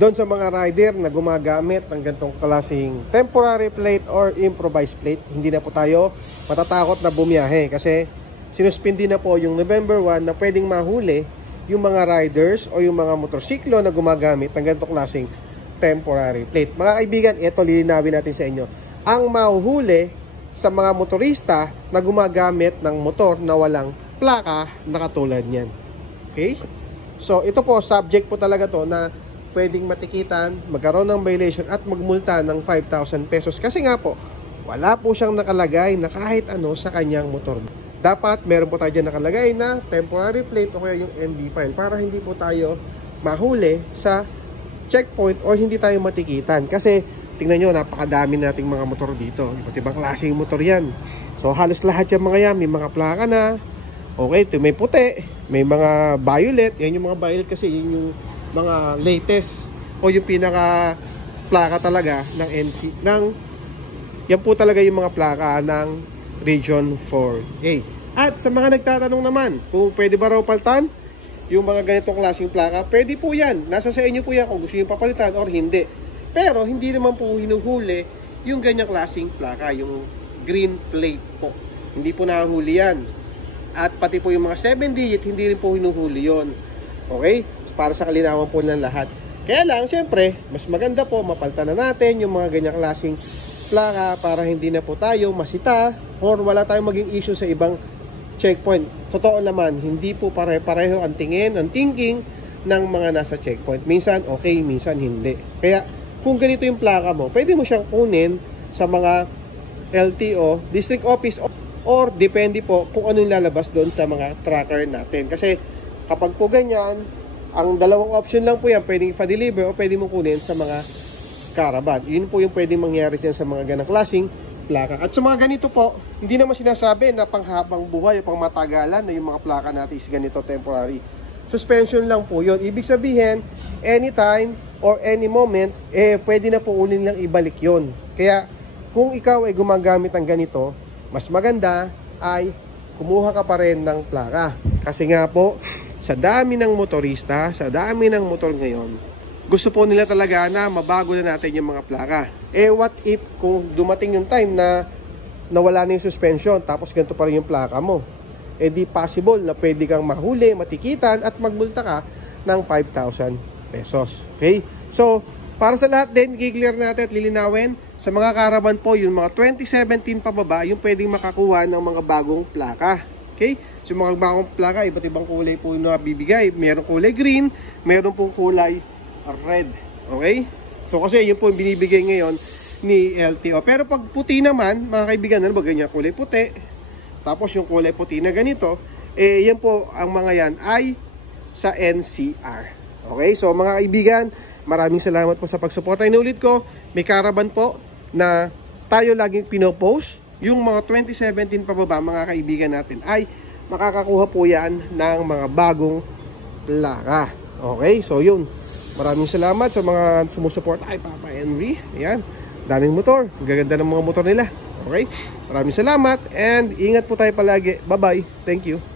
doon sa mga rider na gumagamit ng ganitong klaseng temporary plate or improvised plate, hindi na po tayo matatakot na bumiyahe kasi sinuspindi na po yung November 1 na pwedeng mahuli yung mga riders o yung mga motorsiklo na gumagamit ng ganitong klaseng temporary plate. Mga kaibigan, ito lilinawin natin sa inyo. Ang mahuhuli sa mga motorista na gumagamit ng motor na walang plaka na katulad niyan. Okay? So, ito po, subject po talaga to na pwedeng matikitan, magkaroon ng violation at magmulta ng 5,000 pesos. Kasi nga po, wala po siyang nakalagay na kahit ano sa kanyang motor. Dapat meron po tayo dyan nakalagay na temporary plate o kaya yung ND file para hindi po tayo mahuli sa checkpoint or hindi tayo matikitan. Kasi tingnan nyo, napakadami nating mga motor dito. Iba't ibang klaseng motor yan. So halos lahat yung mga yan, may mga plaka na. Okay, ito may puti, may mga violet. Yan yung mga violet kasi yun yung mga latest o yung pinaka plaka talaga ng NC yan po talaga yung mga plaka ng Region 4A. At sa mga nagtatanong naman kung pwede ba raw palitan yung mga ganitong klaseng plaka, pwede po yan, nasa sa inyo po yan kung gusto nyo papalitan or hindi. Pero hindi naman po hinuhuli yung ganyang klaseng plaka, yung green plate po, hindi po nahuli yan. At pati po yung mga 7 digit, hindi rin po hinuhuli yon. Okay? Para sa kalinawan po ng lahat. Kaya lang, syempre, mas maganda po mapalitan na natin yung mga ganyang klaseng plaka para hindi na po tayo masita or wala tayong maging issue sa ibang checkpoint. Totoo naman, hindi po pare-pareho ang tingin, ang thinking ng mga nasa checkpoint. Minsan okay, minsan hindi. Kaya kung ganito yung plaka mo, pwede mo siyang kunin sa mga LTO, district office, or depende po kung anong lalabas doon sa mga tracker natin. Kasi kapag po ganyan, ang dalawang option lang po yan, pwedeng i-deliver o pwede mo kunin sa mga caravan. Yun po yung pwedeng mangyari dyan sa mga ganang klaseng plaka. At sa mga ganito po, hindi naman sinasabi na panghabang buhay o pang matagalan na yung mga plaka natin is ganito temporary. Suspension lang po yun. Ibig sabihin, anytime or any moment, pwede na po unin lang ibalik yun. Kaya kung ikaw ay gumagamit ng ganito, mas maganda ay kumuha ka pa rin ng plaka. Kasi nga po, sa dami ng motorista, sa dami ng motor ngayon, gusto po nila talaga na mabago na natin yung mga plaka. What if kung dumating yung time na nawala na yung suspension, tapos ganito pa rin yung plaka mo? Di possible na pwede kang mahuli, matikitan, at magmulta ka ng 5,000 pesos. Okay? So, para sa lahat din, i-clear natin at lilinawin, sa mga caravan po, yung mga 2017 pababa, yung pwedeng makakuha ng mga bagong plaka. Okay? So, mga bagong plaka, iba't ibang kulay po yung nabibigay. Merong kulay green, meron pong kulay red. Okay? So, kasi yun po yung binibigay ngayon ni LTO. Pero pag puti naman, mga kaibigan, ano ba ganyan? Kulay puti. Tapos yung kulay puti na ganito, yan po, ang mga yan ay sa NCR. Okay? So, mga kaibigan, maraming salamat po sa pagsuporta. Inulit ko, may caravan po na tayo laging pinopost. Yung mga 2017 pababa, mga kaibigan natin, ay makakakuha po yan ng mga bagong plaka. Okay, so yun. Maraming salamat sa mga sumusuporta kay Papa Henry. Ayan, daming motor. Gaganda ng mga motor nila. Okay, maraming salamat and ingat po tayo palagi. Bye-bye. Thank you.